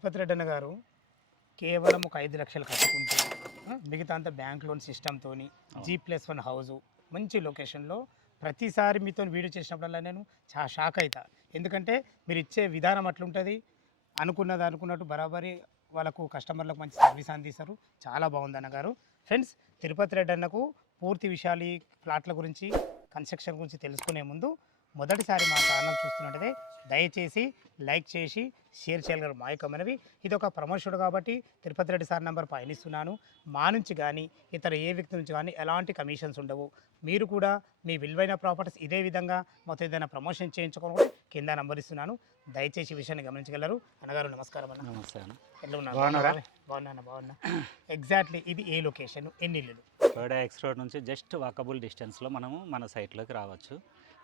తిరుపతి రెడ్డి అన్న గారు కేవలం ఒక 5 లక్షలు కట్టుకుంటూ మిగతా అంతా బ్యాంక్ లోన్ సిస్టమ్తో G+1 హౌజు మంచి లొకేషన్లో ప్రతిసారి మీతో వీడియో చేసినప్పుడల్లా నేను చాలా షాక్ అవుతా. ఎందుకంటే మీరు ఇచ్చే విధానం అట్లుంటుంది, అనుకున్నట్టు బరాబరి వాళ్ళకు కస్టమర్లకు మంచి సర్వీస్ అందిస్తారు. చాలా బాగుంది అన్నగారు. ఫ్రెండ్స్, తిరుపతి రెడ్డి అన్నకు పూర్తి విషయాలు ఈ ఫ్లాట్ల గురించి కన్స్ట్రక్షన్ గురించి తెలుసుకునే ముందు మొదటిసారి మా ఛానల్ చూస్తున్నట్టయితే దయచేసి లైక్ చేసి షేర్ చేయగలరు మా యొక్క మనవి. ఇది ఒక ప్రమోషన్ కాబట్టి తిరుపతి రెడ్డి సార్ నెంబర్ పైన ఇస్తున్నాను. మా నుంచి కానీ ఇతర ఏ వ్యక్తి నుంచి కానీ ఎలాంటి కమిషన్స్ ఉండవు. మీరు కూడా మీ విలువైన ప్రాపర్టీస్ ఇదే విధంగా మొత్తం ఏదైనా ప్రమోషన్ చేయించుకోవడం కింద నంబర్ ఇస్తున్నాను. దయచేసి ఈ విషయాన్ని గమనించగలరు. అన్నగారు నమస్కారం అన్న. నమస్తే అన్న. ఎట్లా ఉన్నారు? బాగున్నా. ఎగ్జాక్ట్లీ ఇది ఏ లొకేషన్, ఎన్ని ఇల్లులు? బర్డా ఎక్స్ రోడ్ నుంచి జస్ట్ వాకబుల్ డిస్టెన్స్లో మనము మన సైట్లోకి రావచ్చు.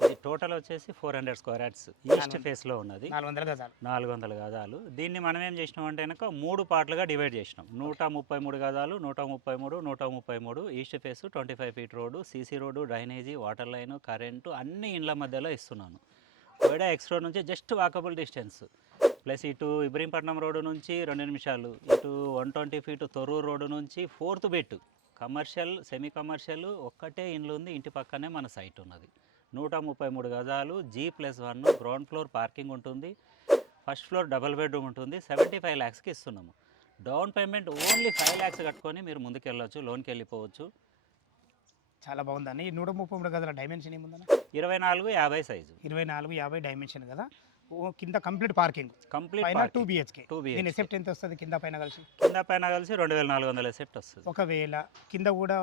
ఇది టోటల్ వచ్చేసి 400 స్క్వేర్ యార్డ్స్ ఈస్ట్ ఫేస్లో ఉన్నది. 400 గజాలు. దీన్ని మనం ఏం చేసినాం అంటే కనుక 3 పార్ట్లుగా డివైడ్ చేసినాం. 133 గజాలు, 133 east face, 25 feet road, CC road, drainage, water line, current అన్ని ఇండ్ల మధ్యలో ఇస్తున్నాను. బర్డా ఎక్స్ రోడ్ నుంచి జస్ట్ వాకబుల్ డిస్టెన్స్ ప్లస్ ఇటు ఇబ్రహీంపట్నం రోడ్డు నుంచి 2 నిమిషాలు, ఇటు 120 ఫీట్ తొర్రూరు రోడ్డు నుంచి 4th bit commercial, semi commercial ఒక్కటే ఇండ్లు ఉంది. ఇంటి పక్కనే మన సైట్ ఉన్నది. 133 గజాలు, G+1 గ్రౌండ్ ఫ్లోర్ పార్కింగ్ ఉంటుంది. ఫస్ట్ ఫ్లోర్ డబుల్ బెడ్రూమ్ ఉంటుంది. 75 lakhsకి ఇస్తున్నాము. డౌన్ పేమెంట్ ఓన్లీ 5 lakhs కట్టుకొని మీరు ముందుకు వెళ్ళొచ్చు, లోన్కి వెళ్ళిపోవచ్చు. చాలా బాగుందండి. ఈ 133 గజాల డైమెన్షన్ ఏముందన్న? 24-50 సైజు. 24-50 డైమెన్షన్ కదా. కింద కంప్లీట్ పార్కింగ్, కంప్లీట్ 2 BHK. దీని ఎసెప్ట్ ఎంత వస్తుంది కింద పైన కలిసి? కింద పైన కలిసి 2400 ఎసెప్ట్ వస్తుంది. ఒకవేళ కింద కూడా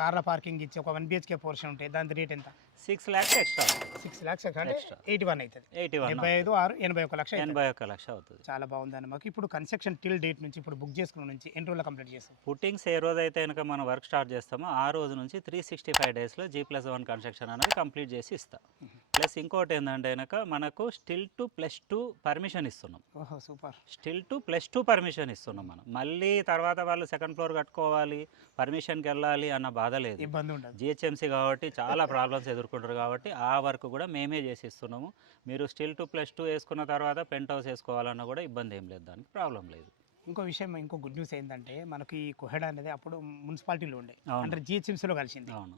కార్ల పార్కింగ్ ఇచ్చి ఒక 1 BHK పోర్షన్ ఉంటే దాని రేట్ ఎంత? 6 lakhs ఎక్స్ట్రా. 6 lakhs అంటే 81 అవుతుంది. 81 లక్ష 81 లక్ష అవుతుంది. చాలా బాగుందండి. మాకు ఇప్పుడు కన్స్ట్రక్షన్ టిల్ డేట్ నుంచి ఇప్పుడు బుక్ చేసుకున్న నుంచి ఎన్ని రోజులు కంప్లీట్ చేస్తాం? పుట్టింగ్స్ ఏ రోజు అయితే కనుక మనం వర్క్ స్టార్ట్ చేస్తామో ఆ రోజు నుంచి 365 డేస్లో G+1 కన్స్ట్రక్షన్ అనేది కంప్లీట్ చేసి ఇస్తాం. ప్లస్ ఇంకోటి ఏంటంటే కనుక మనకు స్టిల్ టు +2 పర్మిషన్ ఇస్తున్నాం. ఓహో సూపర్. స్టిల్ టు +2 పర్మిషన్ ఇస్తున్నాం మనం. మళ్ళీ తర్వాత వాళ్ళు సెకండ్ ఫ్లోర్ కట్టుకోవాలి, పర్మిషన్కి వెళ్ళాలి అన్న బాధ లేదు, ఇబ్బంది ఉండదు. GHMC కాబట్టి చాలా ప్రాబ్లమ్స్ ఎదుర్కొంటారు కాబట్టి ఆ వర్క్ కూడా మేమే చేసి ఇస్తున్నాము. మీరు స్టిల్ టు +2 వేసుకున్న తర్వాత పెంట్ హౌస్ వేసుకోవాలన్నా కూడా ఇబ్బంది ఏం లేదు, దానికి ప్రాబ్లం లేదు. ఇంకో గుడ్ న్యూస్ ఏంటంటే మనకి ఈ కొహెడా అనేది అప్పుడు మున్సిపాలిటీలో ఉండే, అంటే GHMCలో కలిసింది. అవును.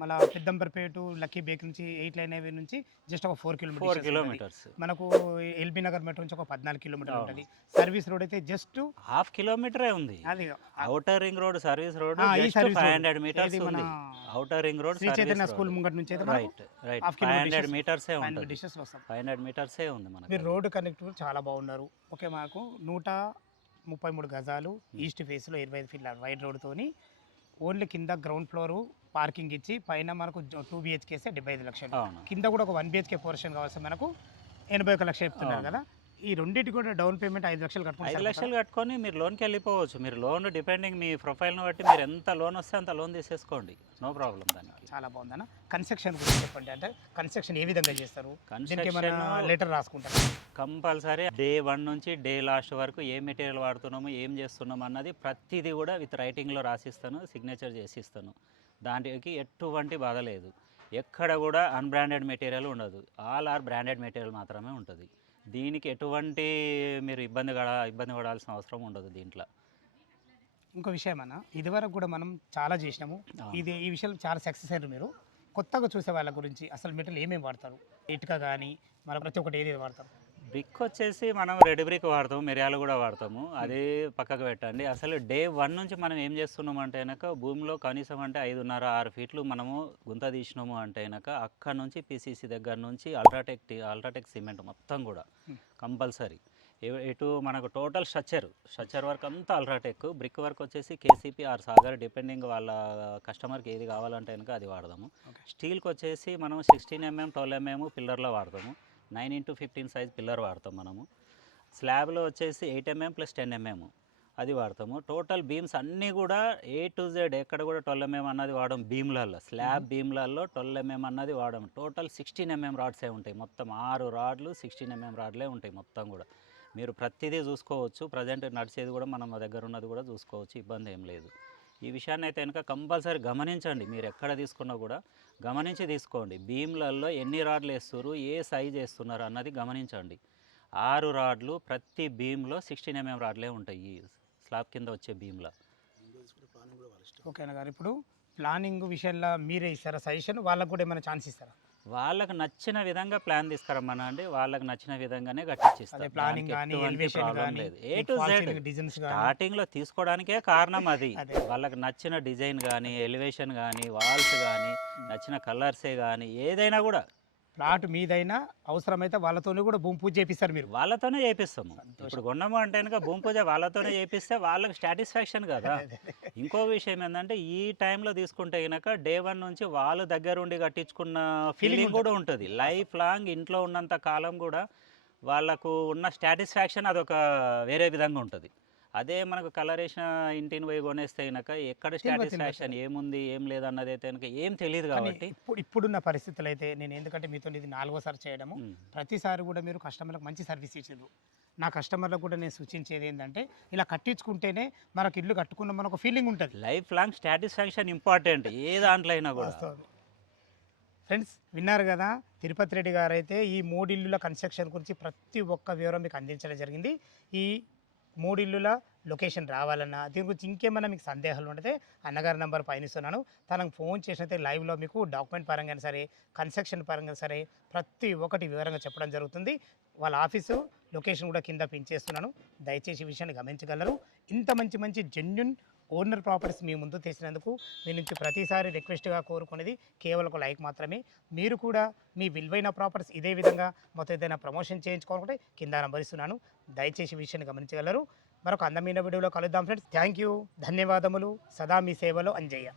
మళ్ళీ పెద్దంబర్పేట లక్కీ బేక్ నుంచి 8 లైన్ హైవే నుంచి జస్ట్ ఒక 4 కిలోమీటర్స్. మనకు ఎల్బీ నగర్ మెట్రో నుంచి ఒక 14 కిలోమీటర్లు ఉంటుంది. సర్వీస్ రోడ్ అయితే జస్ట్ ½ కిలోమీటరే ఉంది. అది outer ring road service road 500 metres ఉంది. Outer ring road Shri Chaitanya school ముంగట్ నుంచి అయితే రైట్ 500 మీటర్సే ఉంటుంది. 500 మీటర్సే ఉంది మనకి. మీరు రోడ్ కనెక్టివిటీ చాలా బాగున్నారు. ఓకే, మాకు 133 గజాలు ఈస్ట్ ఫేస్లో 25 ఫీట్ల వైడ్ రోడ్తోని ఓన్లీ కింద గ్రౌండ్ ఫ్లోరు పార్కింగ్ ఇచ్చి పైన మనకు 2 BHK 75 లక్షలు, కింద కూడా ఒక 1 BHK పోర్షన్ కావాల్సి మనకు 81 లక్షలు చెప్తున్నారు కదా. ఈ రెండింటి కూడా డౌన్ పేమెంట్ 5 లక్షలు కట్టుకుంటే 5 లక్షలు కట్టుకొని మీరు లోన్కి వెళ్ళిపోవచ్చు. మీరు లోన్ డిపెండింగ్ మీ ప్రొఫైల్ని బట్టి మీరు ఎంత లోన్ వస్తే అంత లోన్ తీసేసుకోండి, నో ప్రాబ్లం దానికి. చాలా బాగుందన్న. కన్స్ట్రక్షన్ గురించి చెప్పండి, అంటే కన్స్ట్రక్షన్ ఏ విధంగా చేస్తారు? లెటర్ రాసుకుంటారు కంపల్సరీ. డే 1 నుంచి డే లాస్ట్ వరకు ఏ మెటీరియల్ వాడుతున్నాము, ఏం చేస్తున్నాము అన్నది ప్రతిదీ కూడా విత్ రైటింగ్లో రాసిస్తాను, సిగ్నేచర్ చేసి ఇస్తాను. దానికి ఎటువంటి బాధ లేదు. ఎక్కడ కూడా అన్బ్రాండెడ్ మెటీరియల్ ఉండదు, ఆల్ ఆర్ బ్రాండెడ్ మెటీరియల్ మాత్రమే ఉంటుంది. దీనికి ఎటువంటి మీరు ఇబ్బంది పడాల్సిన అవసరం ఉండదు దీంట్లో. ఇంకో విషయం అన్న, ఇదివరకు కూడా మనం చాలా చేసినాము, ఈ విషయంలో చాలా సక్సెస్ అయ్యారు మీరు. కొత్తగా చూసే వాళ్ళ గురించి అసలు మెటీరియల్ ఏమేమి వాడతారు? ఇటుక కానీ మన ప్రతి ఒక్కటి ఏది వాడతారు? బ్రిక్ వచ్చేసి మనం రెడ్ బ్రిక్ వాడతాము, మిరియాలు కూడా వాడతాము, అది పక్కకు పెట్టండి. అసలు డే 1 నుంచి మనం ఏం చేస్తున్నాము అంటే కనుక భూమిలో కనీసం అంటే 5.5-6 ఫీట్లు మనము గుంత తీసినాము అంటే కనుక అక్కడ నుంచి PCC దగ్గర నుంచి అల్ట్రాటెక్ సిమెంట్ మొత్తం కూడా కంపల్సరీ. ఇటు మనకు టోటల్ స్ట్రక్చర్ వర్క్ అంతా అల్ట్రాటెక్, బ్రిక్ వర్క్ వచ్చేసి KCP ఆర్ సాగర్ డిపెండింగ్ వాళ్ళ కస్టమర్కి ఏది కావాలంటే కనుక అది వాడదాము. స్టీల్కి వచ్చేసి మనం 16 mm 12 mm పిల్లర్లో వాడతాము, 9x15 సైజ్ పిల్లర్ వాడతాం మనము. స్లాబ్లో వచ్చేసి 8 mm + 10 mm అది వాడతాము. టోటల్ బీమ్స్ అన్నీ కూడా A to Z ఎక్కడ కూడా 12 mm అన్నది వాడడం. బీమ్లలో స్లాబ్ బీమ్లలో 12 mm అన్నది వాడడం. టోటల్ 16 mm రాడ్సే ఉంటాయి. మొత్తం 6 రాడ్లు 16 mm రాడ్లే ఉంటాయి మొత్తం కూడా. మీరు ప్రతిదీ చూసుకోవచ్చు, ప్రజెంట్ నడిచేది కూడా మనం దగ్గర ఉన్నది కూడా చూసుకోవచ్చు, ఇబ్బంది ఏం లేదు. ఈ విషయాన్ని అయితే కనుక కంపల్సరీ గమనించండి. మీరు ఎక్కడ తీసుకున్నా కూడా గమనించి తీసుకోండి. బీమ్లలో ఎన్ని రాడ్లు వేస్తున్నారు, ఏ సైజ్ వేస్తున్నారు అన్నది గమనించండి. 6 రాడ్లు ప్రతి బీమ్లో 16 mm రాడ్లే ఉంటాయి ఈ స్లాబ్ కింద వచ్చే బీమ్లో. ఓకేనా గారు, ఇప్పుడు ప్లానింగ్ విషయంలో మీరే ఇస్తారా సజెషన్, వాళ్ళకు కూడా ఏమైనా ఛాన్స్ ఇస్తారా? వాళ్ళకి నచ్చిన విధంగా ప్లాన్ తీసుకురమ్మనండి, వాళ్ళకి నచ్చిన విధంగానే అదే కట్టించిస్తాం. ప్లానింగ్ దానికి కానీ ఎటువంటి ఎలివేషన్ ప్రాబ్లం కానీ లేదు. ఏ టు జెడ్ డిజైన్స్ కానీ స్టార్టింగ్లో తీసుకోవడానికే కారణం అది. అదే. వాళ్ళకి నచ్చిన డిజైన్ కానీ ఎలివేషన్ కానీ వాల్స్ కానీ నచ్చిన కలర్సే కానీ ఏదైనా కూడా ప్లాట్ మీదైనా అవసరమైతే వాళ్ళతోనే కూడా భూమి పూజ చేపిస్తారు మీరు. వాళ్ళతోనే చేపిస్తాము. ఇప్పుడు కొన్నాము అంటే కనుక భూమి పూజ వాళ్ళతోనే చేపిస్తే వాళ్ళకి సాటిస్ఫాక్షన్ కదా. ఇంకో విషయం ఏంటంటే ఈ టైంలో తీసుకుంటే కనుక డే 1 నుంచి వాళ్ళు దగ్గరుండి కట్టించుకున్న ఫీలింగ్ కూడా ఉంటుంది. లైఫ్ లాంగ్ ఇంట్లో ఉన్నంత కాలం కూడా వాళ్ళకు ఉన్న సాటిస్ఫాక్షన్ అదొక వేరే విధంగా ఉంటుంది. అదే మనకు కలర్ వేసిన ఇంటిని పోయి కొనేస్తే కనుక ఎక్కడ సాటిస్ఫాక్షన్ ఏముంది ఏం లేదన్నది అయితే కనుక ఏం తెలియదు కానీ కాబట్టి. ఇప్పుడున్న పరిస్థితులు అయితే నేను ఎందుకంటే మీతో ఇది 4వసారి చేయడము, ఉమ్. ప్రతిసారి కూడా మీరు కస్టమర్లకు మంచి సర్వీస్ ఇచ్చారు. నా కస్టమర్లకు కూడా నేను సూచించేది ఏంటంటే ఇలా కట్టించుకుంటేనే మనకు ఇల్లు కట్టుకున్న మనకు ఫీలింగ్ ఉంటుంది. లైఫ్ లాంగ్ సాటిస్ఫాక్షన్ ఇంపార్టెంట్ ఏ దాంట్లో అయినా కూడా. ఫ్రెండ్స్ విన్నారు కదా, తిరుపతి రెడ్డి గారు అయితే ఈ 3 ఇల్లుల కన్స్ట్రక్షన్ గురించి ప్రతి ఒక్క వివరం మీకు అందించడం జరిగింది. ఈ 3 ఇల్లుల లొకేషన్ రావాలన్నా దీని గురించి ఇంకేమైనా మీకు సందేహాలు ఉంటే అన్నగారి నెంబర్ పైన ఇస్తున్నాను, తనకు ఫోన్ చేసినైతే లైవ్లో మీకు డాక్యుమెంట్ పరంగా సరే కన్స్ట్రక్షన్ పరంగా సరే ప్రతి ఒక్కటి వివరంగా చెప్పడం జరుగుతుంది. వాళ్ళ ఆఫీసు లొకేషన్ కూడా కింద పెంచేస్తున్నాను, దయచేసి ఈ విషయాన్ని గమనించగలరు. ఇంత మంచి మంచి జెన్యున్ ఓనర్ ప్రాపర్టీస్ మీ ముందు తెచ్చినందుకు మీ నుంచి ప్రతిసారి రిక్వెస్ట్గా కోరుకునేది కేవలం ఒక లైక్ మాత్రమే. మీరు కూడా మీ విలువైన ప్రాపర్టీస్ ఇదే విధంగా మొత్తం ఏదైనా ప్రమోషన్ చేయించుకోవాలంటే కింద నంబర్ ఇస్తున్నాను, దయచేసి ఈ విషయాన్ని గమనించగలరు. మరొక అందమైన వీడియోలో కలుద్దాం ఫ్రెండ్స్. థ్యాంక్ యూ, ధన్యవాదములు. సదా మీ సేవలో అంజయ్య.